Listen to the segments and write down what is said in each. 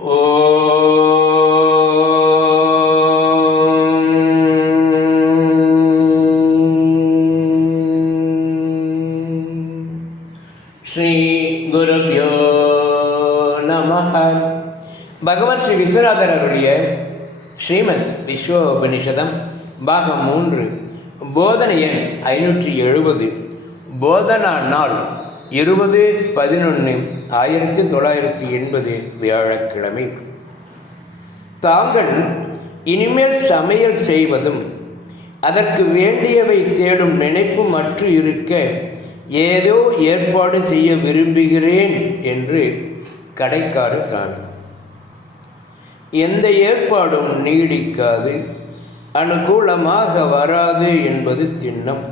ஸ்ரீ குருபியோ நம பகவான் ஸ்ரீ விஸ்வநாதர் அவருடைய ஸ்ரீமத் விஸ்வோபனிஷதம் பாகம் மூன்று போதனை எண் ஐநூற்றி எழுபது போதனா நாள் இருபது பதினொன்று ஆயிரத்தி தொள்ளாயிரத்தி எண்பது வியாழக்கிழமை. தாங்கள் இனிமேல் சமையல் செய்வதும் அதற்கு வேண்டியவை தேடும் நினைப்பு மற்ற இருக்க ஏதோ ஏற்பாடு செய்ய விரும்புகிறேன் என்று கடைக்கார சாமி. எந்த ஏற்பாடும் நீடிக்காது அனுகூலமாக வராது என்பது திண்ணம்.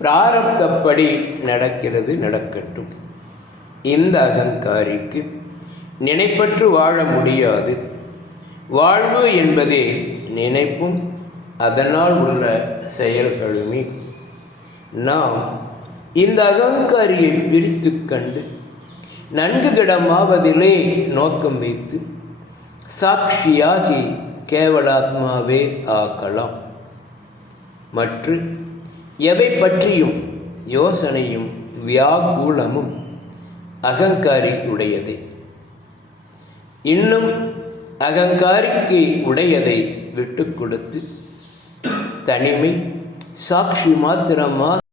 பிராரப்தப்படி நடக்கிறது நடக்கட்டும். இந்த அகங்காரிக்கு நினைப்பற்று வாழ முடியாது. வாழ்வு என்பதே நினைப்பும் அதனால் உள்ள செயல்களுமே. நாம் இந்த அகங்காரியை பிரித்து கண்டு நன்கு கிடமாவதிலே நோக்கம் வைத்து சாட்சியாகி கேவலாத்மாவே ஆக்கலாம். மற்றும் எவை பற்றியும் யோசனையும் வியாகுலமும் அகங்காரி உடையது இன்னும் அகங்காரிக்கு உடையதை விட்டு கொடுத்து தனிமை சாட்சி மாத்திரமாக